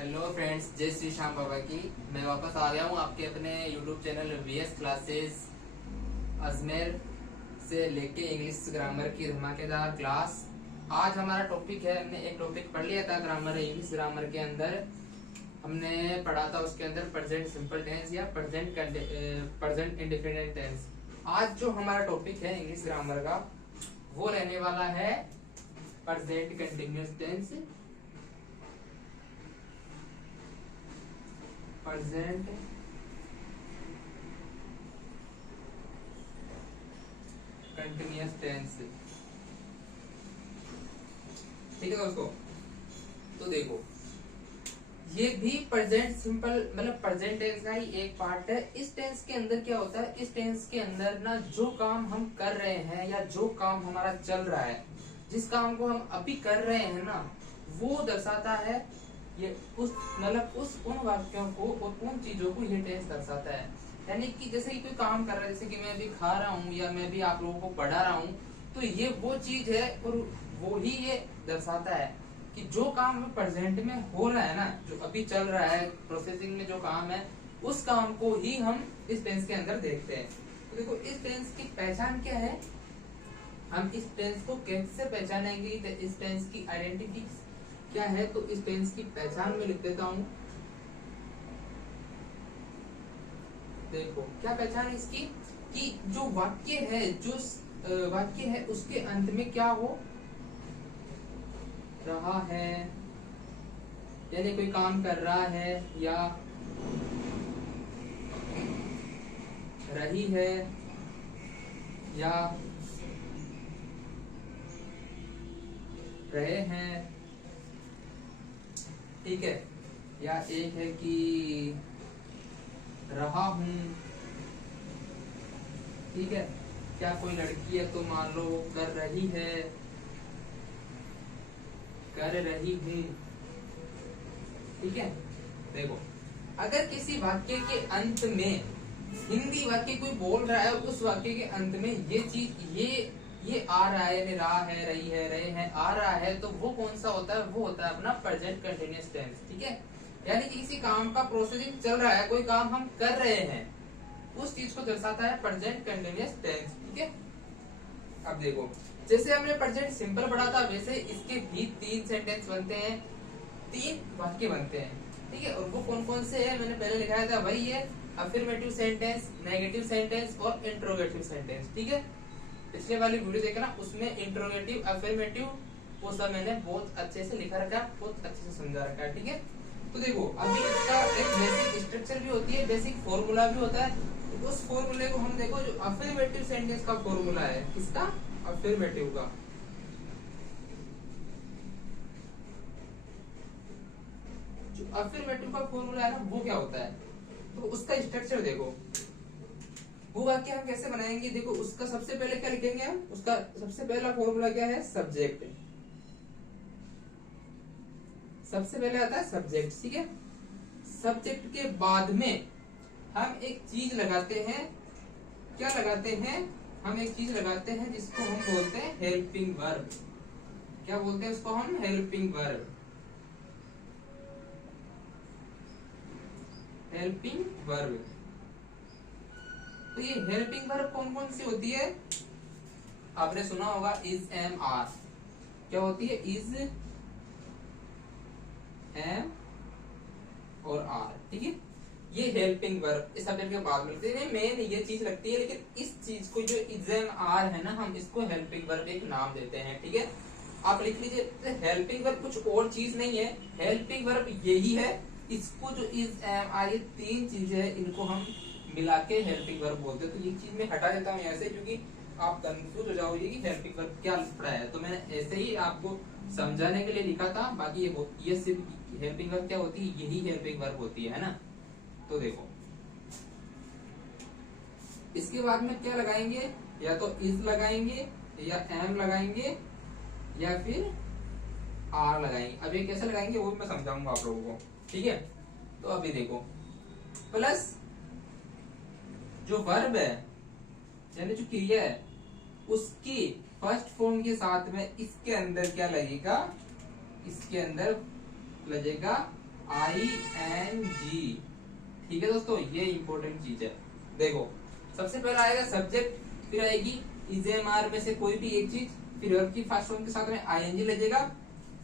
Hello friends, जय श्री श्याम बाबा की। मैं वापस आ गया हूँ आपके अपने YouTube channel V S classes Ajmer से लेके इंग्लिश ग्रामर की धमाकेदार क्लास। आज हमारा टॉपिक है, हमने एक टॉपिक पढ़ लिया था ग्रामर इंग्लिश ग्रामर के अंदर। हमने पढ़ा था उसके अंदर प्रेजेंट सिंपल टेंस या प्रेजेंट इंडेफिनिट टेंस। आज जो हमारा टॉपिक है इंग्लिश ग्रामर का वो रहने वाला है present continuous tense, present continuous tense. ठीक है दोस्तों, तो देखो ये भी प्रेजेंट सिंपल मतलब प्रेजेंट टेंस का ही एक पार्ट है। इस टेंस के अंदर क्या होता है, इस टेंस के अंदर ना जो काम हम कर रहे हैं या जो काम हमारा चल रहा है, जिस काम को हम अभी कर रहे हैं ना, वो दर्शाता है ये उस मतलब उन वाक्यों को और उन चीजों को ये टेंस दर्शाता है। यानी कि जैसे कि कोई काम कर रहा है, जैसे कि मैं अभी खा रहा हूँ या मैं भी आप लोगों को पढ़ा रहा हूँ, तो ये वो चीज है और वो ही ये दर्शाता है कि जो काम प्रेजेंट में हो रहा है ना, जो अभी चल रहा है, प्रोसेसिंग में जो काम है, उस काम को ही हम इस टेंस के अंदर देखते हैं। तो देखो इस टेंस की पहचान क्या है, हम इस टेंस को कैसे पहचानेंगे, इस टेंस की आइडेंटिटी क्या है। तो इस टेंस की पहचान में लिख देता हूं। देखो क्या पहचान है इसकी, कि जो वाक्य है, जो वाक्य है उसके अंत में क्या हो रहा है, यानी कोई काम कर रहा है या रही है या रहे हैं, ठीक है, या एक है कि रहा हूं, ठीक है। क्या कोई लड़की है तो मान लो कर रही है, कर रही हूं, ठीक है। देखो अगर किसी वाक्य के अंत में हिंदी वाक्य कोई बोल रहा है, उस वाक्य के अंत में ये चीज ये आ रहा है, यानी रहा है, रही है, रहे हैं, आ रहा है, तो वो कौन सा होता है, वो होता है अपना प्रेजेंट कंटिन्यूअस टेंस, ठीक है। यानी कि किसी काम का प्रोसेसिंग चल रहा है, कोई काम हम कर रहे हैं, उस चीज को दर्शाता है प्रेजेंट कंटिन्यूअस टेंस, ठीक है। अब देखो जैसे हमने प्रेजेंट सिंपल पढ़ा था, वैसे इसके भी 3 सेंटेंस बनते हैं, 3 वाक्य बनते हैं, ठीक है। और वो कौन कौन से है, मैंने पहले लिखाया था, वही है अफर्मेटिव सेंटेंस, नेगेटिव सेंटेंस और इंट्रोगेटिव सेंटेंस, ठीक है। पिछले वाली वीडियो देखना, उसमें इंट्रोगेटिव, अफर्मेटिव वो सब मैंने बहुत अच्छे से लिखा रखा, बहुत अच्छे से समझा रखा है, ठीक है। तो देखो अभी इसका एक बेसिक स्ट्रक्चर भी होती है, बेसिक फॉर्मूला भी होता है। तो उस फॉर्मूले को हम देखो, जो अफर्मेटिव सेंटेंस का फॉर्मूला है, किसका, अफर्मेटिव का, जो अफर्मेटिव का फॉर्मूला है ना, वो क्या होता है, तो उसका स्ट्रक्चर देखो। वो वाक्य हम कैसे बनाएंगे, देखो उसका सबसे पहले क्या लिखेंगे हम, उसका सबसे पहला फॉर्मूला क्या है, सब्जेक्ट। सबसे पहले आता है सब्जेक्ट, ठीक है। सब्जेक्ट के बाद में हम एक चीज लगाते हैं, क्या लगाते हैं, हम एक चीज लगाते हैं जिसको हम बोलते हैं हेल्पिंग वर्ब। क्या बोलते हैं उसको हम, हेल्पिंग वर्ब, हेल्पिंग वर्ब। तो ये हेल्पिंग वर्ब कौन कौन सी होती है, आपने सुना होगा इज, एम, आर। क्या होती है, इज, एम और आर, ठीक है। ये हेल्पिंग वर्ब इस सब्जेक्ट के बाद मिलते हैं, मेन ये चीज लगती है, लेकिन इस चीज को जो इज, एम, आर है ना, हम इसको हेल्पिंग वर्ब एक नाम देते हैं, ठीक है। आप लिख लीजिए, हेल्पिंग वर्ब कुछ और चीज नहीं है, हेल्पिंग वर्ब यही है। इसको जो इज, एम, आर, ये 3 चीजें हैं, इनको हम मिला के हेल्पिंग वर्ब बोलते हैं। तो ये चीज मैं हटा देता हूँ यहाँ से, क्योंकि आप कंफ्यूज हो जाओगे कि हेल्पिंग वर्ब क्या पढ़ा है। तो मैंने ऐसे ही आपको समझाने के लिए लिखा था, बाकी ये सिर्फ हेल्पिंग वर्ब क्या होती है, यही हेल्पिंग वर्ब होती है ना। तो देखो इसके बाद में क्या लगाएंगे, या तो इज लगाएंगे, या एम लगाएंगे, या फिर आर लगाएंगे। अब ये कैसे लगाएंगे वो मैं समझाऊंगा आप लोगों को, ठीक है। तो अभी देखो प्लस जो वर्ब है, यानी जो क्रिया है, उसकी फर्स्ट फॉर्म के साथ में इसके अंदर क्या लगेगा, इसके अंदर लगेगा ing। ठीक है दोस्तों, ये इंपॉर्टेंट चीज है। देखो सबसे पहला आएगा सब्जेक्ट, फिर आएगी इज एम आर में से कोई भी एक चीज, फिर वर्ब की फर्स्ट फॉर्म के साथ में आईएनजी लगेगा,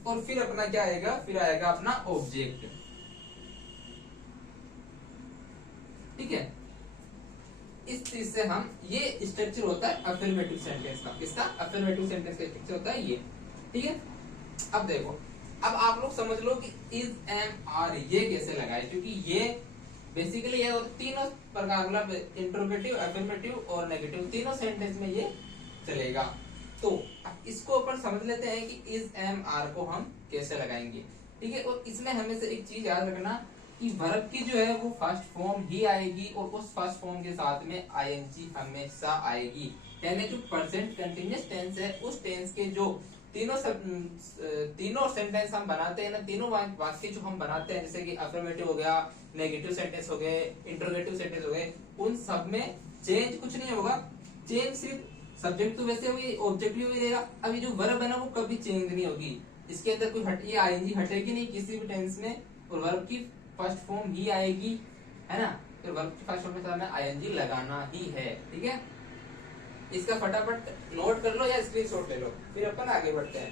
और फिर अपना क्या आएगा, फिर आएगा अपना ऑब्जेक्ट। ठीक है, इस चीज से हम, ये स्ट्रक्चर होता है अफर्मेटिव सेंटेंस का। किसका? अफर्मेटिव सेंटेंस का स्ट्रक्चर होता है ये। ठीक है, अब देखो, अब आप लोग समझ लो कि इज एम आर ये कैसे लगाए, क्योंकि ये बेसिकली ये तीनों प्रकार, मतलब इंट्रोगेटिव, अफर्मेटिव और नेगेटिव, तीनों सेंटेंस में ये चलेगा। तो अब इसको अपन समझ लेते हैं कि इज एम आर को हम कैसे लगाएंगे। ठीक है, और इसमें हमें से एक चीज याद रखना कि वर्ब की जो है वो फर्स्ट फॉर्म ही आएगी, और उस फर्स्ट फॉर्म के साथ में आईएनजी हमेशा आएगी। यानी जो प्रेजेंट कंटीन्यूअस टेंस है, उस टेंस के जो तीनों सेंटेंस हम बनाते हैं ना, तीनों वाक्य जो हम बनाते हैं, जैसे कि अफर्मेटिव हो गया, नेगेटिव सेंटेंस हो गए, इंट्रोगेटिव सेंटेंस हो गए, उन सब में चेंज कुछ नहीं होगा। चेंज सिर्फ सब्जेक्ट तो वैसे हुई, ऑब्जेक्ट भी रहेगा। अभी जो वर्ब है ना वो कभी चेंज नहीं होगी, इसके अंदर कोई ये आईएनजी हटेगी नहीं किसी भी टेंस में, और वर्ब की फर्स्ट फॉर्म ही आएगी, है ना। फिर वर्ब की फर्स्ट फॉर्म के साथ में आईएनजी लगाना ही है। ठीक है, इसका फटाफट नोट कर लो या स्क्रीनशॉट ले लो, फिर अपन आगे बढ़ते हैं।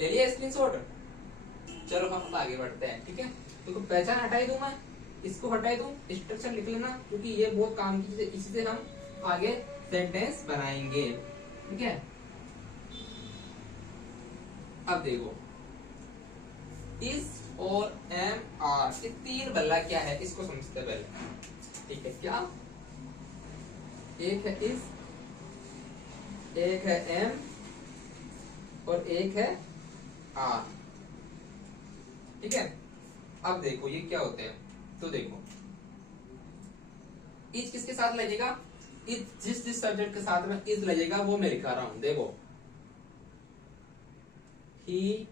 ले लिया स्क्रीनशॉट? चलो हम आगे बढ़ते हैं। ठीक है, तो पहचान हटाई दूं मैं, इसको हटाई दूं, स्ट्रक्चर लिख लेना, क्योंकि ये बहुत काम की चीज है, इसी से हम आगे सेंटेंस बनाएंगे। ठीक है, अब देखो इज और एम आर, ये तीन बल्ला क्या है इसको समझते हैं पहले। ठीक है, क्या? एक है इज, एक है एम, और एक है आर। ठीक है, अब देखो ये क्या होते हैं। तो देखो इज किसके साथ लगेगा? इज जिस सब्जेक्ट के साथ में इज लगेगा वो मैं लिखा रहा हूं। देखो ही,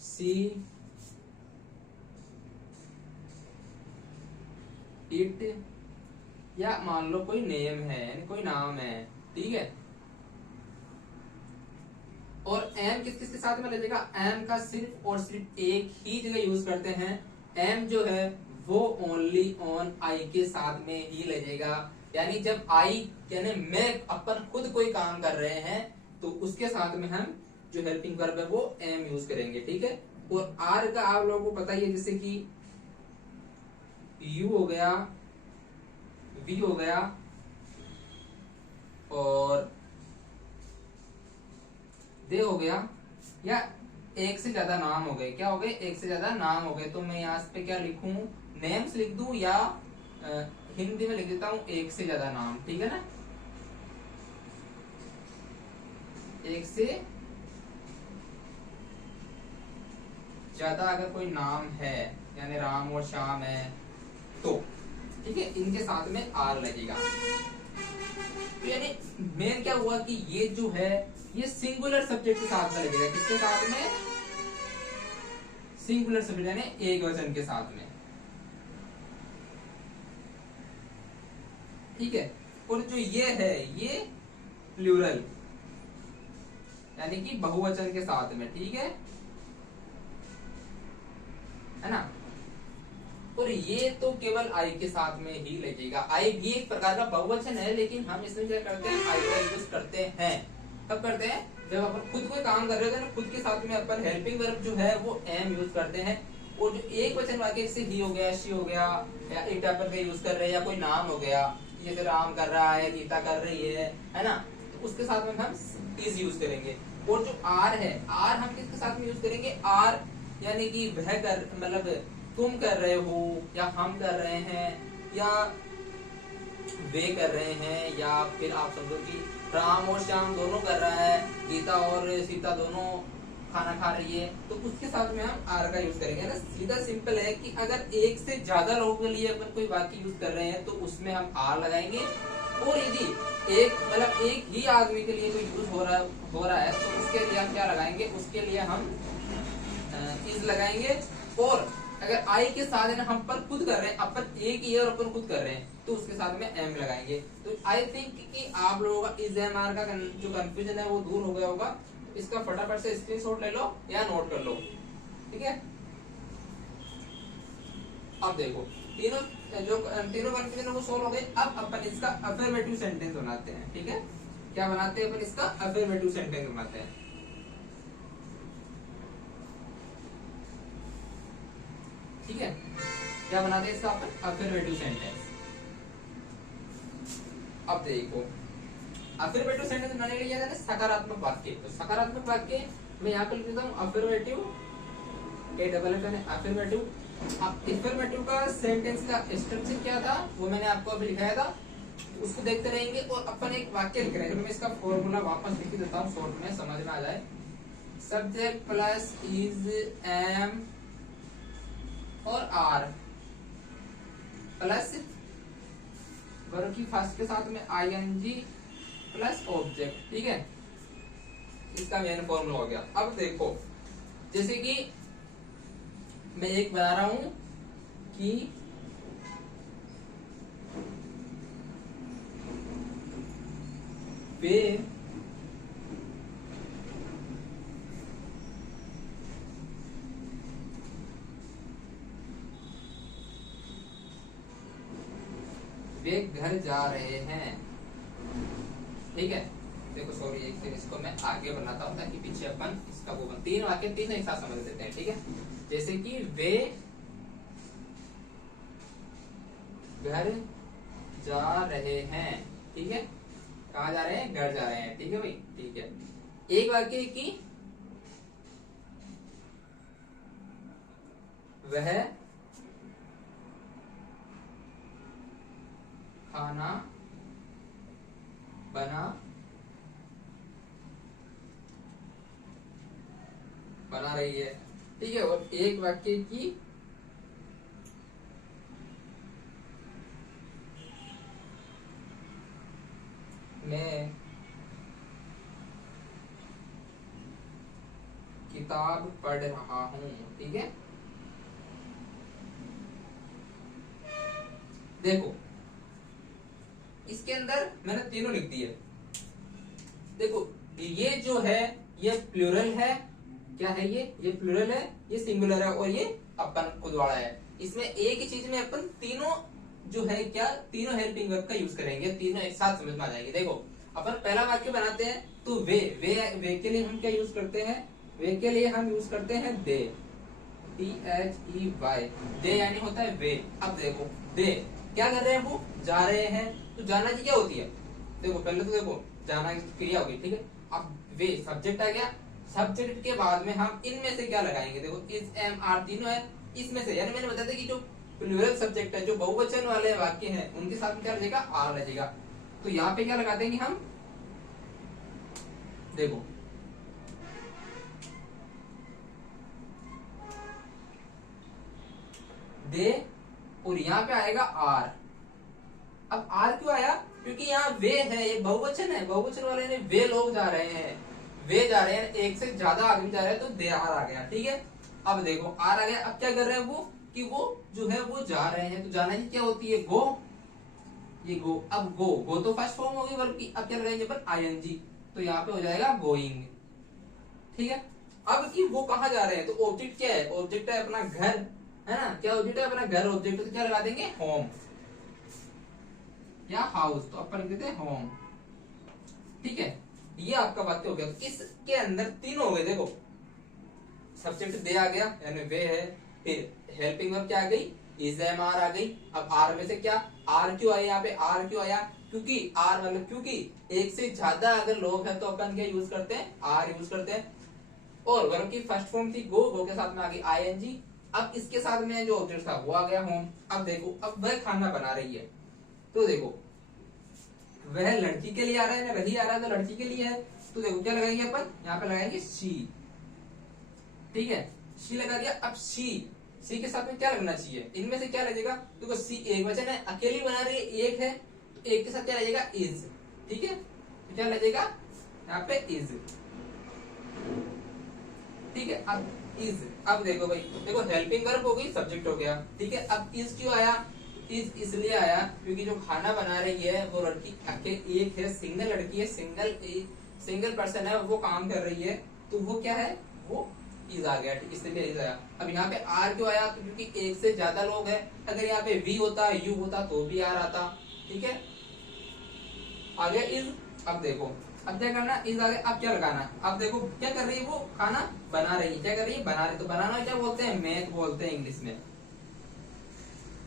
सी, इट, या मान लो कोई नेम है, यानी कोई नाम है। ठीक है, और एम किस किस के साथ में लगेगा? एम का सिर्फ और सिर्फ एक ही जगह यूज करते हैं। एम जो है वो ओनली ऑन आई के साथ में ही लगेगा, यानी जब आई यानी मैं, अपन खुद कोई काम कर रहे हैं तो उसके साथ में हम जो हेल्पिंग वर्ब है वो एम यूज करेंगे। ठीक है, और आर का आप लोगों को पता ही है, जैसे कि यू हो गया, वी हो गया, और दे हो गया, या एक से ज्यादा नाम हो गए। क्या हो गए? एक से ज्यादा नाम हो गए। तो मैं यहाँ पे क्या लिखूं? नेम्स लिख दूं, या हिंदी में लिख देता हूं एक से ज्यादा नाम। ठीक है ना, एक से ज्यादा अगर कोई नाम है, यानी राम और श्याम है, तो ठीक है, इनके साथ में आर लगेगा। तो यानी मेन क्या हुआ कि ये जो है ये सिंगुलर सब्जेक्ट के साथ में लगेगा। किसके साथ में? सिंगुलर सब्जेक्ट, यानी एक वचन के साथ में। ठीक है, और जो ये है ये प्लूरल, यानी कि बहुवचन के साथ में। ठीक है ना, और ये तो केवल आई के साथ में ही लगेगा। आई भी एक प्रकार का बहुवचन है, लेकिन हम इसमें क्या करते हैं? आई का यूज करते हैं। कब करते हैं? जब अपन खुद कोई काम कर रहे होते हैं ना, खुद के साथ में अपन हेल्पिंग वर्ब जो है वो एम यूज करते हैं। और जो एक वचन वाक्य से ही हो गया, शी हो गया, या एक टाइप का यूज कर रहे हैं, या कोई नाम हो गया, जैसे राम कर रहा है, गीता कर रही है ना, तो उसके साथ में हम इज यूज करेंगे। और जो आर है, आर हम किसके साथ में यूज करेंगे? आर यानी कि वह कर, मतलब तुम कर रहे हो, या हम कर रहे हैं, या वे कर रहे हैं, या फिर आप समझो कि राम और श्याम दोनों कर रहा है, गीता और सीता दोनों खाना खा रही है, तो उसके साथ में हम आर का यूज करेंगे ना। सीधा सिंपल है कि अगर एक से ज्यादा लोगों के लिए अपन कोई वाक्य यूज कर रहे हैं तो उसमें हम आर लगाएंगे, और यदि एक मतलब एक ही आदमी के लिए कोई यूज हो रहा है तो उसके लिए हम क्या लगाएंगे? उसके लिए हम इज लगाएंगे। और अगर आई के साथ है ना, हम पर खुद कर रहे हैं, अपन एक ही है और अपन खुद कर रहे हैं, तो उसके साथ में एम लगाएंगे। तो आई थिंक कि आप लोगों का इज एम आर का जो कंफ्यूजन है वो दूर हो गया होगा। इसका फटाफट से स्क्रीनशॉट ले लो या नोट कर लो। ठीक है। अब देखो तीनों जो तीनों कंफ्यूजन वो सोल्व हो गए। अब अपन इसका अफर्मेटिव सेंटेंस बनाते हैं, ठीक है। क्या बनाते हैं अपन इसका अफर्मेटिव सेंटेंस बनाते हैं, ठीक है। क्या बनाते हैं इसका अपन अफर्मेटिव सेंटेंस। अब देखो अफर्मेटिव सेंटेंस बनाने के लिए क्या करना है, सकारात्मक वाक्य। तो सकारात्मक वाक्य मैं यहाँ पे लिख देता हूँ अफर्मेटिव, अफर्मेटिव। अफर्मेटिव का सेंटेंस का स्ट्रक्चर क्या था वो मैंने आपको अभी लिखाया था, उसको देखते रहेंगे। और अपन एक वाक्य लिख रहे हैं, तो मैं इसका फॉर्मूला वापस लिख देता हूँ शॉर्ट में, समझ में आ जाए। सब्जेक्ट प्लस इज, एम और आर प्लस वर्ब की फर्स्ट के साथ में आईएनजी प्लस ऑब्जेक्ट, ठीक है। इसका मेन फॉर्मूला हो गया। अब देखो जैसे कि मैं एक बना रहा हूं कि वे घर जा रहे हैं, ठीक है। देखो सॉरी एक सेकंड, इसको मैं आगे बनाता हूं ताकि पीछे अपन इसका वो तीन वाक्य तीनों एक साथ समझ लेते हैं, ठीक है। जैसे कि वे घर जा रहे हैं, ठीक है। कहाँ जा रहे हैं, घर जा रहे हैं, ठीक है भाई, ठीक है। एक वाक्य की वह खाना बना रही है, ठीक है। और एक वाक्य की मैं किताब पढ़ रहा हूं, ठीक है। देखो इसके अंदर मैंने तीनों लिख दिए। देखो ये जो है ये प्लूरल है, क्या है ये प्लूरल है, ये सिंगुलर है, और ये अपन खुद वाला है। इसमें एक ही चीज में अपन तीनों जो है क्या तीनों हेल्पिंग वर्ब का यूज करेंगे, तीनों एक साथ समझ में आ जाएंगे। देखो अपन पहला वाक्य बनाते हैं तो वे के लिए हम क्या यूज करते हैं, वे के लिए हम यूज करते हैं दे, THEY, दे यानी होता है वे। अब देखो दे क्या कर रहे हैं, वो जा रहे हैं। तो जाना की क्या होती है, देखो पहले तो देखो जाना क्रिया होगी, ठीक है। अब वे सब्जेक्ट आ गया, सब्जेक्ट के बाद में हम इनमें से क्या लगाएंगे, देखो इज, एम, आर तीनों है, इसमें से यानी मैंने बताया था कि जो प्लूरल सब्जेक्ट है, जो बहुवचन वाले वाक्य हैं, उनके साथ में क्या लगेगा, आर लगेगा। तो यहाँ पे क्या लगा देंगे हम, देखो दे, और यहाँ पे आएगा आर। अब आर क्यों आया, क्योंकि यहाँ वे है, ये बहुवचन है, बहुवचन वाले ने वे लोग जा रहे हैं, वे जा रहे हैं, एक से ज्यादा आदमी जा रहे हैं, तो दे आर आ गया, ठीक है। अब देखो आर आ गया। अब क्या कर रहे हैं वो, कि वो जो है वो जा रहे हैं। तो जाना की क्या होती है, गो, ये गो। अब गो तो फर्स्ट फॉर्म होगी वर्ब की। अब क्या लगाएंगे अपन, आईएनजी, तो यहाँ पे हो जाएगा गोइंग, ठीक है। अब कि वो कहाँ जा रहे हैं, तो ऑब्जेक्ट क्या है, ऑब्जेक्ट है अपना घर, है ना। क्या ऑब्जेक्ट है, अपना घर ऑब्जेक्ट, तो क्या लगा देंगे, होम या हाउस, तो अपन लिख देते हैं होम, ठीक है। ये आपका वाक्य हो गया। तो इसके अंदर तीनों हो गए। देखो सब्जेक्ट दे आ गया यानी वे है, फिर हेल्पिंग वर्ब क्या आ गई, इज, एम, आर आ गई। अब आर में से क्या, आर क्यों आया यहाँ पे, आर क्यों आया, क्योंकि आर मतलब क्योंकि एक से ज्यादा अगर लोग हैं तो अपन क्या यूज करते हैं, आर यूज करते हैं। और वर्ब की फर्स्ट फॉर्म थी गो के साथ में आ गई आईएनजी। अब इसके साथ में जो ऑब्जेक्ट था वो आ गया होम। अब देखो अब वह खाना बना रही है, तो देखो वह लड़की के लिए आ रहा है ना, वही आ रहा है तो लड़की के लिए है। तो देखो क्या लगाएंगे अपन, यहाँ पे लगाएंगे शी, ठीक है। शी लगा दिया। अब शी के साथ में क्या लगना चाहिए, इनमें से क्या लगेगा, देखो सी एक वचन है, अकेली बना रही है, एक है, तो एक के साथ क्या लगेगा, इज, ठीक है। तो क्या लगेगा यहाँ पे इज, ठीक है। अब इज, अब देखो भाई, देखो हेल्पिंग वर्ब हो गई, सब्जेक्ट हो गया, ठीक है। अब इज क्यों आया, इज इसलिए आया क्योंकि जो खाना बना रही है वो लड़की एक है, सिंगल लड़की है, सिंगल पर्सन है, वो काम कर रही है, तो वो क्या है, वो इज आ गया, इसलिए इज आया। अब यहाँ पे आर क्यों आया, क्योंकि एक से ज्यादा लोग हैं। अगर यहाँ पे वी होता, यू होता तो भी आर आता। ठीक है, आ गया इज। अब देखो अब क्या करना, इज आ गया। अब क्या लगाना, अब देखो क्या कर रही है, वो खाना बना रही है। क्या कर रही है, बना रही है। तो बनाना क्या बोलते हैं, मेक बोलते हैं इंग्लिश में,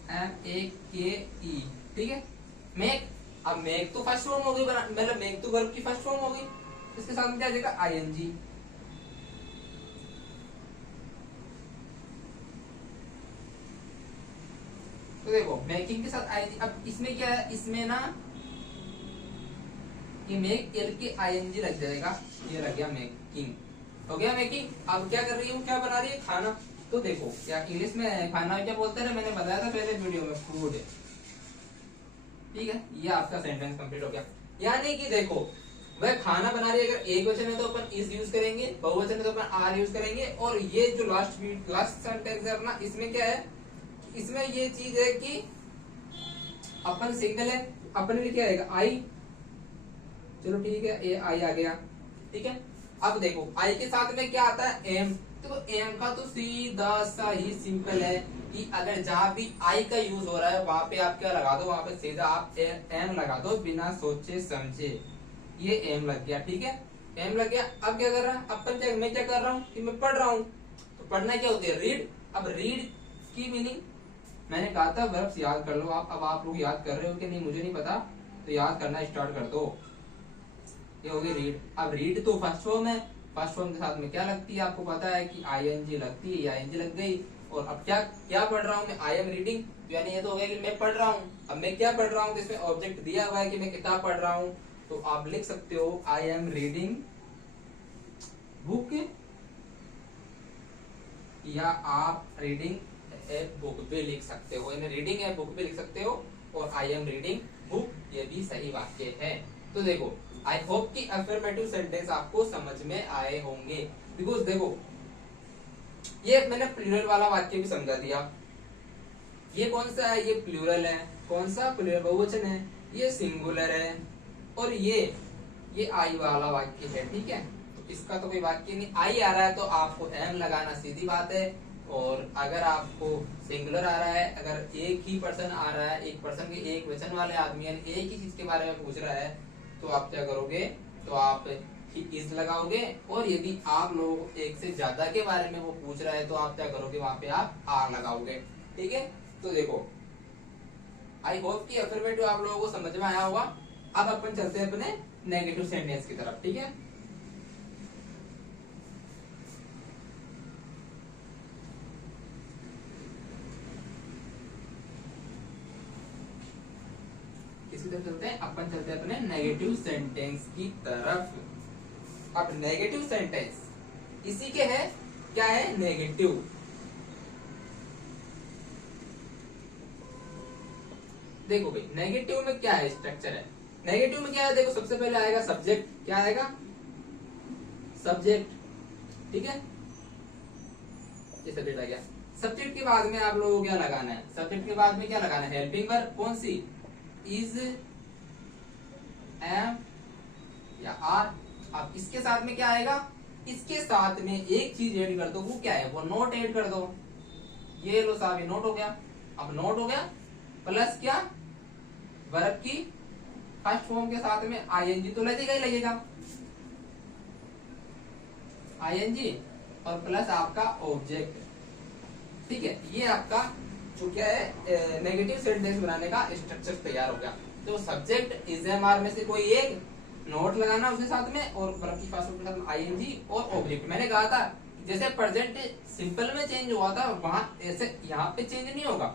MEKE। ठीक है, मेक। अब मेक तो फर्स्ट फॉर्म हो गई, मतलब मेक तो वर्ब की फर्स्ट फॉर्म हो गई। इसके साथ में क्या आ जाएगा, ING। तो देखो मेकिंग के साथ ING। अब इसमें क्या है, इसमें ना ये मेक एल के ING लग जाएगा। ये लग गया मेकिंग, हो गया मेकिंग। अब क्या कर रही हूँ, क्या बना रही है, खाना। तो देखो क्या इंग्लिश में खाना क्या बोलते हैं, मैंने बताया था पहले वीडियो में, फूड। ठीक है, ये आपका सेंटेंस कंप्लीट हो गया। यानी कि देखो वह खाना बना रही है, अगर एक वचन है तो अपन इज यूज करेंगे, बहुवचन है तो अपन आर यूज करेंगे। और ये जो लास्ट सेंटेंस है अपना, इसमें क्या है, इसमें ये चीज है कि अपन सिंगल है, अपन में क्या आएगा, आई। चलो ठीक है, ए आई आ गया। ठीक है, अब देखो आई के साथ में क्या आता है, एम। तो एम का तो सीधा सा ही सिंपल है कि अगर जहां भी आई का यूज हो रहा है वहां पे आप क्या लगा दो, वहां पे सीधा आप एम लगा दो बिना सोचे समझे। ये एम लग गया। ठीक है, एम लग गया। अब क्या कर रहा है अपन, क्या मैं क्या कर रहा हूँ कि मैं पढ़ रहा हूँ। तो पढ़ना क्या होती है, रीड। अब रीड की मीनिंग मैंने कहा था वर्ब्स याद कर लो आप। अब आप लोग याद कर रहे हो कि नहीं मुझे नहीं पता, तो याद करना स्टार्ट कर दो। ये हो गई रीड। अब रीड तो फर्स्ट फॉर्म है, फर्स्ट फॉर्म के साथ में क्या लगती है आपको पता है कि ING लगती है, ING लग गई। और अब क्या क्या पढ़ रहा हूँ मैं, आई एम रीडिंग। यानी ये तो हो गया कि मैं पढ़ रहा हूँ। अब मैं क्या पढ़ रहा हूँ, तो इसमें ऑब्जेक्ट दिया हुआ है कि मैं किताब पढ़ रहा हूँ। तो आप लिख सकते हो आई एम रीडिंग बुक, या आप रीडिंग ए बुक भी लिख सकते हो, यानी रीडिंग ए बुक भी लिख सकते हो। और आई एम रीडिंग बुक ये भी सही वाक्य है। तो देखो आई होप कि अफर्मेटिव सेंटेंस आपको समझ में आए होंगे। बिकॉज देखो ये मैंने प्लूरल वाला वाक्य भी समझा दिया। ये कौन सा है, ये प्लूरल है। कौन सा, प्लूरल बहुवचन है। ये सिंगुलर है। और ये आई वाला वाक्य है। ठीक है, तो इसका तो कोई वाक्य नहीं, आई आ रहा है तो आपको एम लगाना, सीधी बात है। और अगर आपको सिंगुलर आ रहा है, अगर एक ही पर्सन आ रहा है, एक पर्सन के एक वचन वाले आदमी यानी एक ही चीज के बारे में पूछ रहा है, तो आप क्या करोगे, तो आप इस लगाओगे। और यदि आप लोग एक से ज्यादा के बारे में वो पूछ रहा है, तो आप क्या करोगे, वहां पे आप आर लगाओगे। ठीक है, तो देखो आई होप कि अफर्मेटिव आप लोगों को समझ में आया होगा। अब अपन चलते हैं अपने नेगेटिव सेंटेंस की तरफ। ठीक है, किसकी तरफ चलते हैं, अपन चलते हैं अपने नेगेटिव सेंटेंस की तरफ। अब नेगेटिव सेंटेंस इसी के है, क्या है, नेगेटिव। देखो भाई नेगेटिव में क्या है, स्ट्रक्चर है। नेगेटिव में क्या है, देखो सबसे पहले आएगा सब्जेक्ट। क्या आएगा, सब्जेक्ट। ठीक है, ये सब्जेक्ट आ गया। सब्जेक्ट के बाद में आप लोगों को क्या लगाना है, सब्जेक्ट के बाद में क्या लगाना है, हेल्पिंग वर्ब। कौन सी, इज, एम या आर। अब इसके साथ में क्या आएगा, इसके साथ में एक चीज ऐड कर दो, वो क्या है, वो नोट ऐड कर दो। ये लो साहब, ये नोट हो गया। अब नोट हो गया, प्लस क्या, वर्ब की फर्स्ट फॉर्म के साथ में ING तो लगेगा ही लगेगा, ING और प्लस आपका ऑब्जेक्ट। ठीक है, ये आपका जो क्या है नेगेटिव सेंटेंस बनाने का स्ट्रक्चर तैयार हो गया। तो सब्जेक्ट इज एम आर में से कोई एक नोट लगाना उसके साथ में, और वर्ब की फर्स्ट फॉर्म के साथ में ING और ऑब्जेक्ट। मैंने कहा था जैसे प्रेजेंट सिंपल में चेंज हुआ था, वहां ऐसे यहाँ पे चेंज नहीं होगा।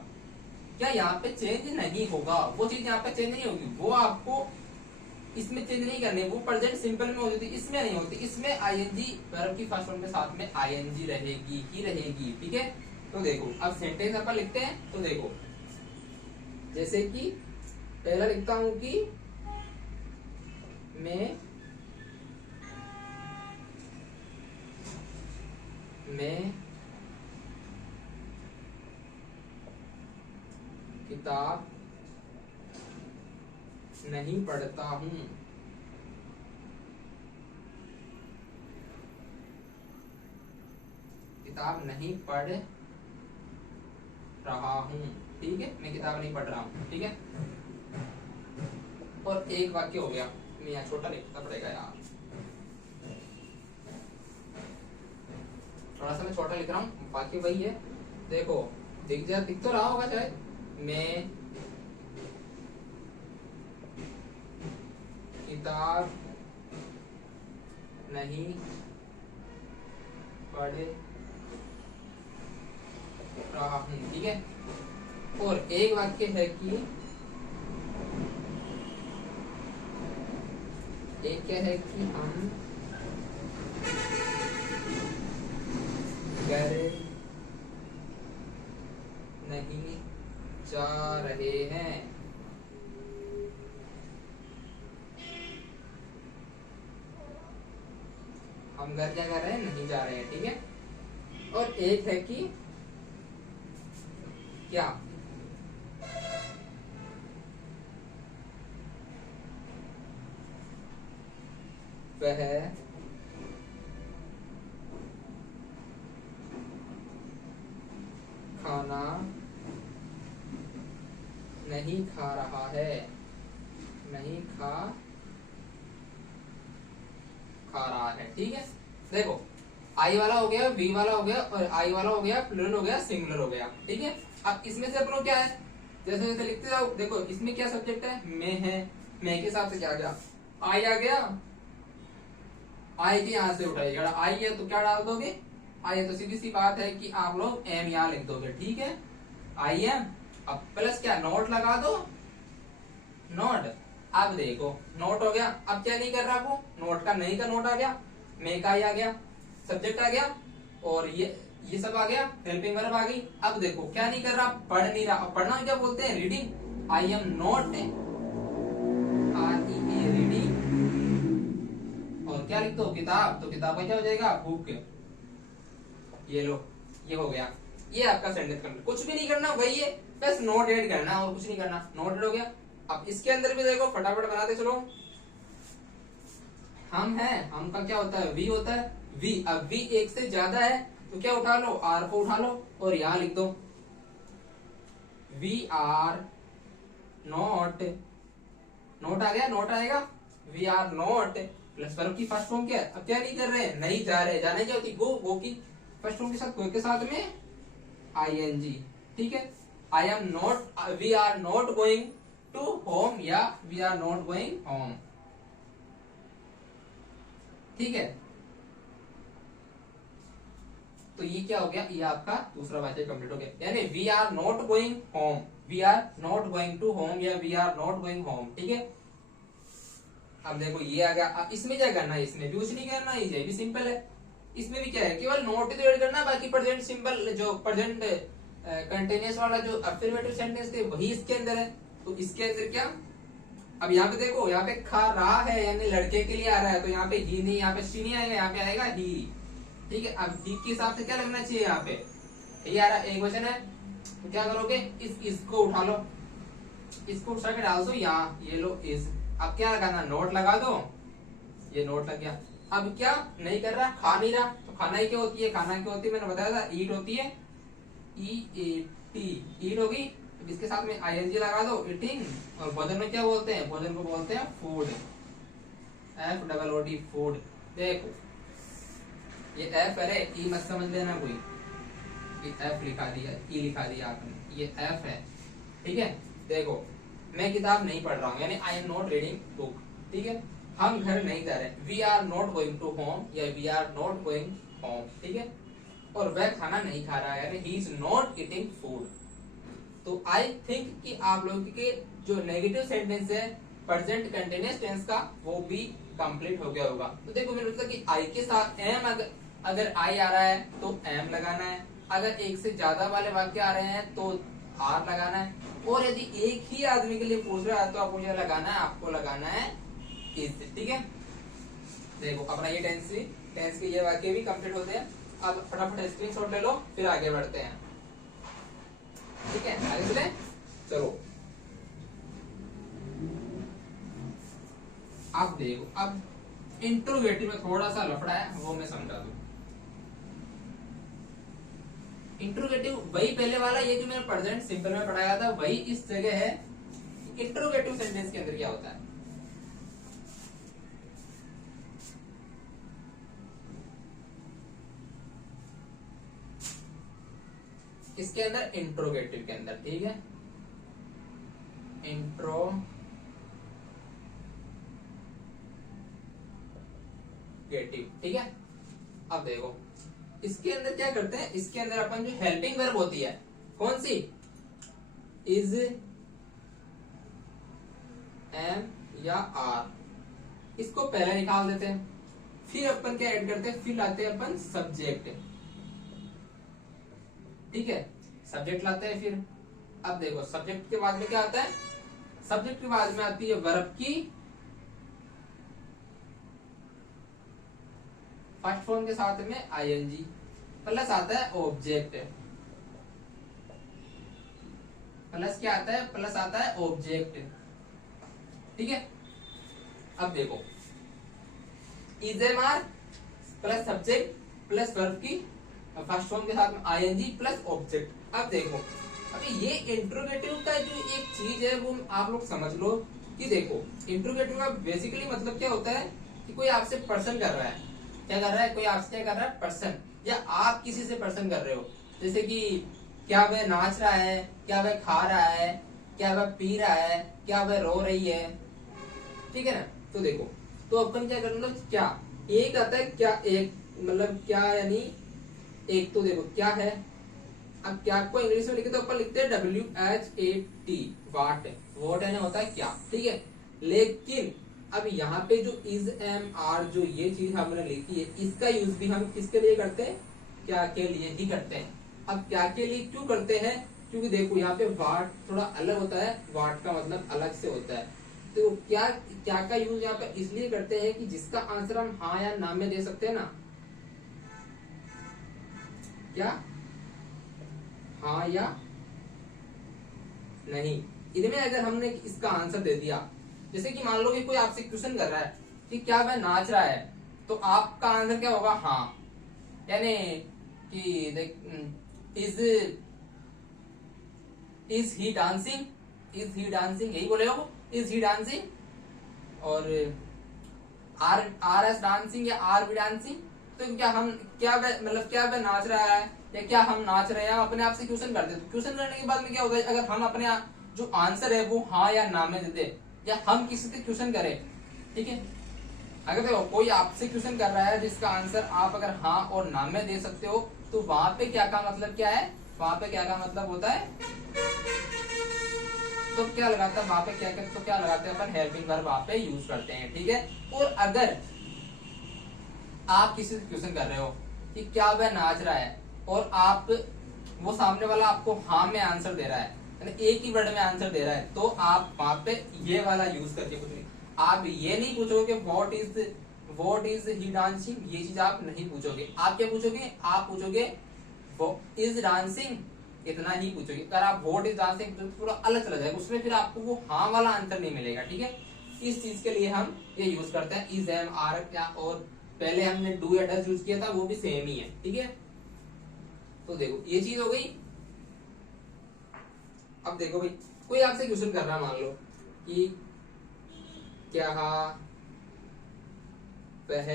क्या यहाँ पे चेंज नहीं होगा, वो चीज यहाँ पे चेंज नहीं होगी, वो आपको इसमें चेंज नहीं करनी, वो प्रेजेंट सिंपल में होती थी, इसमें नहीं होती। इसमें ING वर्ब की फर्स्ट फॉर्म के साथ में ING रहेगी ही रहेगी। ठीक है, तो देखो अब सेंटेंस अपन लिखते हैं। तो देखो जैसे कि पहला लिखता हूं कि मैं किताब नहीं पढ़ता हूं। किताब नहीं पढ़ रहा हूँ, ठीक है, मैं किताब नहीं पढ़ रहा हूँ, ठीक है। और एक वाक्य हो गया, मैं यहाँ छोटा लिखना पड़ेगा यार, थोड़ा सा मैं छोटा लिख रहा हूँ, बाकी वही है। देखो दिख तो रहा होगा शायद, मैं किताब नहीं पढ़ रहा हूँ, ठीक है। और एक वाक्य है कि एक क्या है कि हम घर नहीं जा रहे हैं, हम घर क्या कर रहे हैं, नहीं जा रहे हैं, ठीक है। और एक है कि क्या वह खाना नहीं खा रहा है, नहीं खा रहा है, ठीक है। देखो आई वाला हो गया, वी वाला हो गया, और आई वाला हो गया, प्लूरल हो गया, सिंगुलर हो गया, ठीक है। अब इसमें से अपनों क्या है, जैसे जैसे लिखते जाओ, देखो इसमें क्या सब्जेक्ट है, मैं है, मैं के हिसाब से क्या आ गया, आई आ गया, आई के यहाँ से उठाइएगा, आई है तो क्या डाल दोगे, आई है तो सीधी सी बात है कि आप लोग एम यहाँ लिख दोगे, ठीक है, आई एम। अब प्लस क्या, नोट लगा दो, नोट। अब देखो नोट हो गया, अब क्या नहीं कर रहा वो, नोट का नहीं का नोट आ गया, मैं का ही आ गया, सब्जेक्ट आ गया, और ये सब आ गया, हेल्पिंग वर्ब आ गई। अब देखो क्या नहीं कर रहा, पढ़ नहीं रहा। पढ़ना क्या बोलते हैं, reading, I am not reading. और क्या लिख दो, किताब, तो किताब का क्या हो जाएगा, बुक। ये लो, ये हो गया, ये आपका सेंटेंस कंप्लीट। कुछ भी नहीं करना, वही है, बस नोट ऐड करना और कुछ नहीं करना, नोट ऐड हो गया। अब इसके अंदर भी देखो, फटाफट बनाते चलो। हम है, हम का क्या होता है, वी होता है, वी। अब वी एक से ज्यादा है तो क्या उठा लो, आर को उठा लो और यहां लिख दो, वी आर नॉट, नोट आ गया, नोट आएगा, we are not plus verb की फर्स्ट फॉर्म क्या है, अब क्या नहीं कर रहे, नहीं जा रहे, जाने क्या होती, गो, गो की फर्स्ट फॉर्म के साथ, कोई के साथ में आईएनजी, ठीक है। I am not, we are not going to home, या we are not going home, ठीक है। तो ये क्या हो गया, ये आपका दूसरा वाक्य कंप्लीट हो गया, यानी we are not going home, we are not going to home, या we are not going home, ठीक है। अब देखो ये आ गया, अब इसमें क्या करना है, इसमें भी कुछ नहीं करना, ये भी सिंपल है। इसमें भी क्या है, केवल नोट ही तो ऐड करना, बाकी प्रेजेंट सिंपल, जो प्रेजेंट कंटिन्यूअस वाला जो अफर्मेटिव सेंटेंस थे वही इसके अंदर है। तो इसके अंदर क्या, अब यहाँ पे देखो, यहाँ पे खा रहा है यानी लड़के के लिए आ रहा है, तो यहाँ पे ही नहीं, यहाँ पे शी नहीं आएगा, यहाँ पे आएगा ही, ठीक है। अब ही के हिसाब से क्या लगना चाहिए, यहाँ पे ये आ रहा है, एक वचन है, तो क्या करोगे, इसको उठा लो, इसको उठा के डाल दो यहाँ, ये लो इस। अब क्या लगाना, नोट लगा दो, ये नोट लग गया। अब क्या नहीं कर रहा, खा नहीं रहा, तो खाना ही क्या होती है, खाना क्या होती है, मैंने बताया था, ईट होती है, ई ए टी, ईट होगी। इसके साथ में आईएनजी लगा दो, ईटिंग। और भोजन में क्या बोलते हैं, भोजन को बोलते हैं food, F double O D, food. देखो ये एफ है, ई मत समझ लेना कोई, ये एफ लिखा दिया, ई लिखा दिया आपने, ये एफ है, ठीक है। देखो मैं किताब नहीं पढ़ रहा हूँ, यानी I am not reading book, ठीक है। हम घर नहीं जा रहे, we are not going to home, या we are not going home, ठीक है। और वह खाना नहीं खा रहा है, यानी he is not eating food. तो आई थिंक कि आप लोगों के जो नेगेटिव सेंटेंस है प्रेजेंट कंटिन्यूअस टेंस का, वो भी कंप्लीट हो गया होगा। तो देखो मैंने बताया कि आई के साथ एम, अगर आई आ रहा है तो एम लगाना है, अगर एक से ज्यादा वाले वाक्य आ रहे हैं तो आर लगाना है, और यदि एक ही आदमी के लिए पूछ रहा है तो आपको यह लगाना है, आपको लगाना है इज, ठीक है। देखो अपना ये टेंस के ये वाक्य भी कंप्लीट होते हैं। अब फटाफट स्क्रीनशॉट ले लो, फिर आगे बढ़ते हैं, ठीक है। आगे चले, चलो। अब देखो, अब इंट्रोगेटिव में थोड़ा सा लफड़ा है, वो मैं समझा दूं। इंट्रोगेटिव वही पहले वाला, ये जो मैंने प्रेजेंट सिंपल में पढ़ाया था वही इस जगह है। इंट्रोगेटिव सेंटेंस के अंदर क्या होता है, इसके अंदर इंट्रोगेटिव के अंदर, ठीक है, इंट्रोगेटिव, ठीक है। अब देखो इसके अंदर क्या करते हैं, इसके अंदर अपन जो हेल्पिंग वर्ब होती है कौन सी, इज, एम या आर, इसको पहले निकाल देते हैं, फिर अपन क्या ऐड करते हैं, फिर लाते हैं अपन सब्जेक्ट, ठीक है, सब्जेक्ट लाते हैं फिर। अब देखो सब्जेक्ट के बाद में क्या आता है, सब्जेक्ट के बाद में आती है वर्ब की फर्स्ट फॉर्म के साथ में आईएनजी, प्लस आता है ऑब्जेक्ट, प्लस क्या आता है, प्लस आता है ऑब्जेक्ट, ठीक है। अब देखो is am are plus subject plus verb की फर्स्ट फॉर्म के साथ में आईएनजी प्लस ऑब्जेक्ट। अब देखो अभी ये इंट्रोगेटिव का जो एक चीज है वो आप लोग समझ लो कि देखो इंट्रोगेटिव का बेसिकली मतलब क्या होता है कि कोई आपसे पर्सन कर रहा है, क्या कर रहा है, कोई आपसे क्या कर रहा है, पर्सन, या आप किसी से पर्सन कर रहे हो, जैसे कि क्या वह नाच रहा है, क्या वह खा रहा है, क्या वह पी रहा है, क्या वह रो रही है, ठीक है ना। तो देखो तो अपन क्या करना, क्या एक आता है, क्या एक मतलब क्या यानी एक, तो देखो क्या है, अब क्या को इंग्लिश में लिखे तो अपन लिखते हैं WHAT, वाट, वॉट है ना होता है क्या, ठीक है। लेकिन अब यहाँ पे जो इज एम आर जो ये चीज हमने लिखी है, इसका यूज भी हम किसके लिए करते हैं, क्या के लिए ही करते हैं। अब क्या के लिए क्यों करते हैं, क्योंकि देखो यहाँ पे वाट थोड़ा अलग होता है, वाट का मतलब अलग से होता है, तो क्या क्या का यूज यहाँ पे इसलिए करते हैं कि जिसका आंसर हम हाँ या ना में दे सकते हैं ना, क्या हाँ या नहीं, इनमें अगर हमने इसका आंसर दे दिया, जैसे कि मान लो कि कोई आपसे क्वेश्चन कर रहा है कि क्या वह नाच रहा है, तो आपका आंसर क्या होगा, हाँ, यानी कि देख is he dancing, is he dancing, यही बोले हो, इज ही डांसिंग, और आर एस डांसिंग या आर बी डांसिंग, तो क्या हम क्या वह मतलब क्या वह नाच रहा है या क्या हम नाच रहे हैं, हम अपने आप से क्वेश्चन करते हैं। क्वेश्चन करने के बाद में क्या होता है, अगर हम अपने जो आंसर है वो हाँ या ना में दे दे, या हम किसी से क्वेश्चन करें, ठीक है, अगर देखो कोई आपसे क्वेश्चन कर रहा है जिसका आंसर आप अगर हाँ और ना में दे सकते हो, तो वहां पे क्या का मतलब क्या है, वहां पे क्या का मतलब होता है, तो क्या लगाता है वहां पे क्या, तो क्या लगाते हैं अपन, हेल्पिंग वर्ब वहां पे यूज करते हैं, ठीक है। और अगर आप किसी से क्वेश्चन कर रहे हो कि क्या वह नाच रहा है, और आप वो सामने वाला आपको हाँ में आंसर दे रहा है, एक ही वर्ड में आंसर दे रहा है, तो आप वहां पे ये वाला यूज करके पूछेंगे। आप ये नहीं पूछोगे व्हाट इज ही डांसिंग, ये चीज आप नहीं पूछोगे, आप क्या पूछोगे, आप पूछोगे इज डांसिंग, इतना ही पूछोगे। अगर आप व्हाट इज डांसिंग तो थोड़ा अलग चला जाएगा, उसमें फिर आपको वो हाँ वाला आंसर नहीं मिलेगा, ठीक है। इस चीज के लिए हम ये यूज करते हैं इज एम आर क्या, और पहले हमने डू या डज यूज किया था वो भी सेम ही है, ठीक है। तो देखो ये चीज हो गई। अब देखो भाई कोई आपसे क्वेश्चन कर रहा है, मान लो कि क्या वह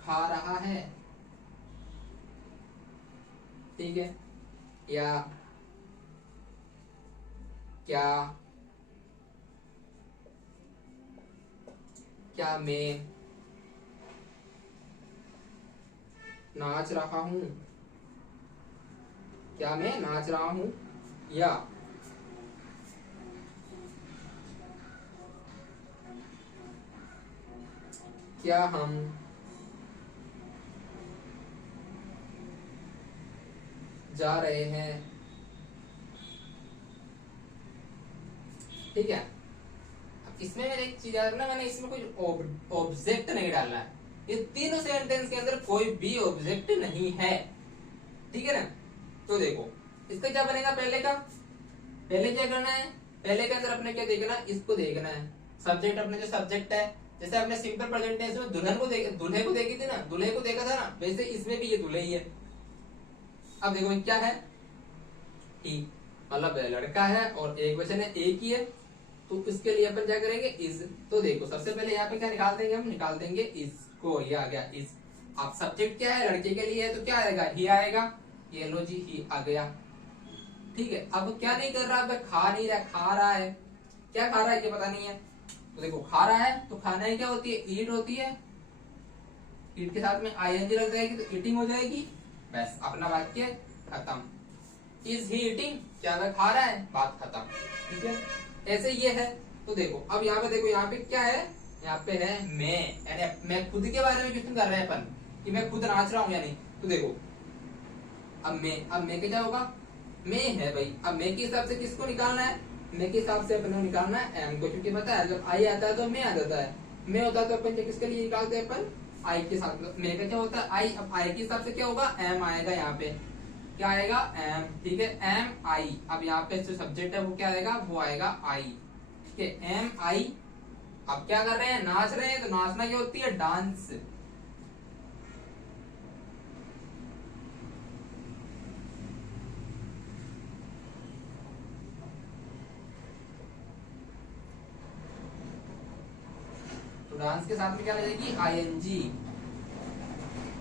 खा रहा है, ठीक है, या क्या मैं नाच रहा हूं, क्या मैं नाच रहा हूं, या क्या हम जा रहे हैं, ठीक है। अब इसमें मैंने एक चीज याद रखना, मैंने इसमें कोई ऑब्जेक्ट नहीं डालना है, ये तीनों सेंटेंस के अंदर कोई भी ऑब्जेक्ट नहीं है, ठीक है ना। तो देखो इसका क्या बनेगा, पहले क्या करना है, पहले के अंदर अपने क्या देखना है, इसको देखना है, सब्जेक्ट अपने जो सब्जेक्ट है जैसे आपने सिंपल प्रेजेंट टेंस में दूल्हे को देखी थी ना, दूल्हे को देखा था ना, वैसे इसमें भी ये दूल्हे ही है। अब देखो क्या है, ही, मतलब लड़का है और एक वचन है, एक ही है, तो इसके लिए अपन क्या करेंगे, इज। तो देखो सबसे पहले यहाँ पे क्या निकाल देंगे, हम निकाल देंगे इज को, ये आ गया इज। अब सब्जेक्ट क्या है, लड़के के लिए है, तो क्या आएगा, ही आएगा। ये लो जी, ही आ गया। ठीक है, अब क्या नहीं कर रहा, अब खा नहीं रहा, खा रहा है। क्या खा रहा है ये पता नहीं है, तो देखो खा रहा है तो खाना ही क्या होती है, ईट होती है। ईट के साथ में आईएनजी लग जाएगी तो ईटिंग हो जाएगी, बस अपना वाक्य खत्म। इज ही ईटिंग, क्या वह खा रहा है, बात खत्म। ठीक है, ऐसे ये है। तो देखो अब यहाँ पे देखो, यहाँ पे क्या है, यहाँ पे है मैं, यानी मैं खुद के बारे में क्वेश्चन कर रहे हैं अपन कि मैं खुद नाच रहा हूँ या नहीं। तो देखो अब मैं क्या होगा, मैं है भाई। अब मैं के हिसाब से किसको निकालना है, मैं के हिसाब से अपन को निकालना है एम को, क्योंकि पता है जब आई आता है तो मैं आ जाता है, मैं होता है तो अपन किसके लिए निकालते हैं, अपन आई के साथ। मैं का क्या होता है, आई। अब आई के हिसाब से क्या होगा, एम आएगा, यहाँ पे क्या आएगा, एम। ठीक है, एम आई। अब यहाँ पे जो सब्जेक्ट है वो क्या आएगा, वो आएगा आई। ठीक है, एम आई। अब क्या कर रहे हैं, नाच रहे हैं, तो नाचना क्या होती है, डांस। तो डांस के साथ में क्या लगेगी, I N G,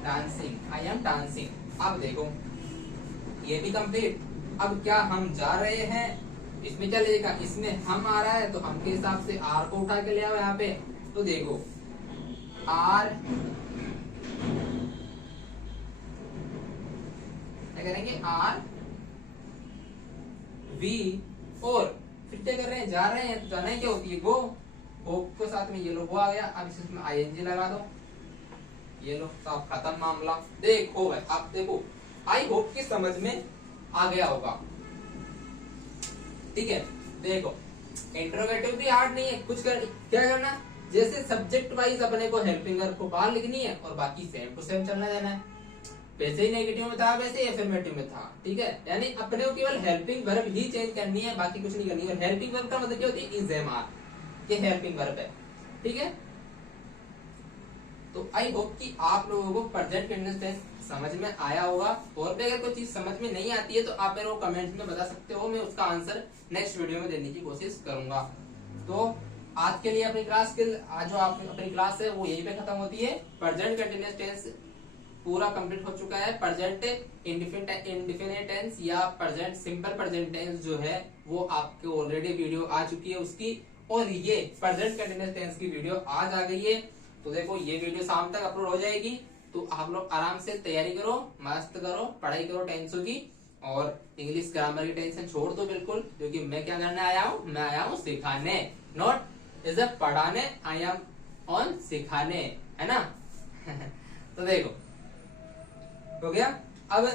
dancing, I am dancing. अब देखो ये भी कंप्लीट। अब क्या हम जा रहे हैं, इसमें क्या लगेगा, इसमें हम आ रहा है तो हम के हिसाब से आर को उठा के ले आओ यहाँ पे। तो देखो आर क्या करेंगे, आर वी, और फिर क्या कर रहे हैं, जा रहे हैं, तो जाना ही क्या होती है, गो। गो के साथ में ये लो वो आ गया। अब इसमें आईएनजी लगा दो, ये लो, सब खत्म मामला। देखो भाई, अब देखो, आई होप कि समझ में आ गया होगा। ठीक है, देखो इंट्रोगेटिव भी हार्ड नहीं है, क्या करना, जैसे सब्जेक्ट वाइज अपने को हेल्पिंग वर्ब को बाहर लिखनी है और बाकी सेम टू सेम चलना देना है। वैसे ही नेगेटिव में था, वैसे ही अफर्मेटिव में था। ठीक है, यानी अपने को केवल हेल्पिंग वर्ब ही चेंज करनी है, बाकी कुछ नहीं करनी है। हेल्पिंग वर्ब का मतलब क्या होती है, इज एम आर, ये हेल्पिंग वर्ब है। ठीक है, तो आई होप कि आप लोगों को प्रेजेंट कंटीन्यूअस टेंस समझ में आया होगा। और भी अगर कोई चीज समझ में नहीं आती है तो आप मेरे को कमेंट में बता सकते हो, मैं उसका आंसर नेक्स्ट वीडियो में देने की कोशिश करूंगा। तो आज के लिए अपनी क्लास के आज जो आप अपनी क्लास है वो यहीं पे खत्म होती है। प्रेजेंट कंटीन्यूअस टेंस पूरा कंप्लीट हो चुका है। प्रेजेंट इंडेफिनिट टेंस या प्रेजेंट सिंपल प्रेजेंट टेंस जो है वो आपके ऑलरेडी वीडियो आ चुकी है उसकी, और ये प्रेजेंट कंटीन्यूअस टेंस की वीडियो आज आ गई है। तो देखो ये वीडियो शाम तक अपलोड हो जाएगी, तो आप लोग आराम से तैयारी करो, मस्त करो, पढ़ाई करो टेंसों की, और इंग्लिश ग्रामर की टेंशन छोड़ दो बिल्कुल, क्योंकि मैं क्या करने आया हूँ, मैं आया हूँ सिखाने, नॉट इज पढ़ाने, आई एम ऑन सिखाने, है ना। तो देखो हो गया। अब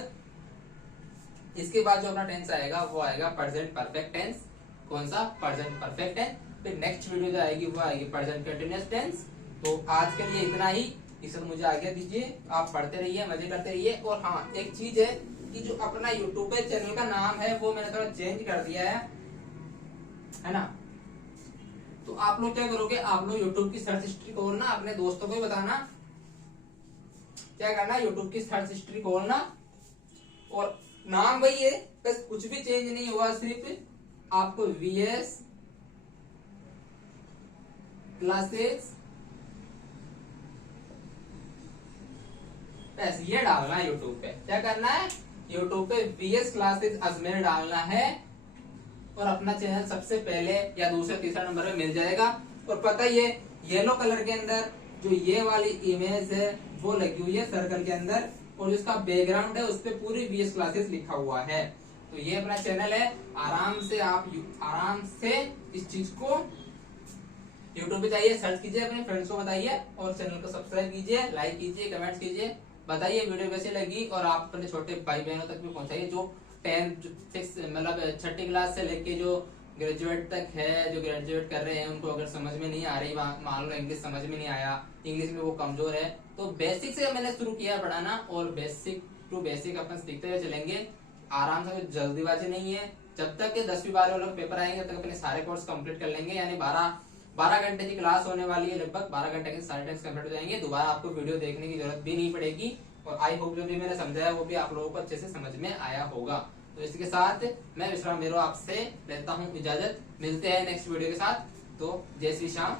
इसके बाद जो अपना टेंस आएगा वो आएगा प्रेजेंट परफेक्ट टेंस। कौन सा, प्रेजेंट परफेक्ट टेंस। फिर नेक्स्ट वीडियो जो आएगी वो आएगी प्रेजेंट कंटीन्यूअस टेंस। तो आज के लिए इतना ही, इस मुझे आज्ञा दीजिए, आप पढ़ते रहिए, मजे करते रहिए। और हाँ एक चीज है कि जो अपना यूट्यूब पे चैनल का नाम है वो मैंने थोड़ा चेंज कर दिया है ना। तो आप लोग क्या करोगे, आप लोग यूट्यूब की सर्च हिस्ट्री खोलना, अपने दोस्तों को भी बताना, क्या करना, यूट्यूब की सर्च हिस्ट्री खोलना, और नाम वही है, बस कुछ भी चेंज नहीं हुआ, सिर्फ आपको वीएस क्लासेस बस ये डालना है यूट्यूब पे। क्या करना है, यूट्यूब पे वीएस क्लासेस अजमेर डालना है, और अपना चैनल सबसे पहले या दूसरे तीसरा नंबर पे मिल जाएगा। और पता ही है येलो कलर के अंदर जो ये वाली इमेज है वो लगी हुई है सर्कल के अंदर, और जिसका बैकग्राउंड है उस पे पूरी वीएस क्लासेस लिखा हुआ है। तो ये अपना चैनल है, आराम से आप आराम से इस चीज को यूट्यूब पे जाइए, सर्च कीजिए, अपने फ्रेंड्स को बताइए, और चैनल को सब्सक्राइब कीजिए, लाइक कीजिए, कमेंट्स कीजिए, बताइए वीडियो कैसी लगी, और आप अपने छोटे भाई बहनों तक भी पहुंचाइए जो 10th मतलब छठी क्लास से लेके जो ग्रेजुएट तक है, जो ग्रेजुएट कर रहे हैं, उनको अगर समझ में नहीं आ रही, मान लो इंग्लिश समझ में नहीं आया, इंग्लिश में वो कमजोर है, तो बेसिक से मैंने शुरू किया पढ़ाना, और बेसिक टू बेसिक अपन सीखते हुए चलेंगे आराम से। कोई जल्दीबाजी नहीं है, जब तक के 10वीं 12वीं वालों पेपर आएंगे तब तक अपने सारे कोर्स कंप्लीट कर लेंगे, यानी 12 घंटे की क्लास होने वाली है, लगभग 12 घंटे के सारे टेस्ट कंप्लीट हो जाएंगे। दोबारा आपको वीडियो देखने की जरूरत भी नहीं पड़ेगी और आई होप जो भी मैंने समझाया वो भी आप लोगों को अच्छे से समझ में आया होगा। तो इसके साथ मैं विश्राम मेरो आपसे लेता हूँ इजाजत, मिलते हैं नेक्स्ट वीडियो के साथ। तो जय श्री श्याम।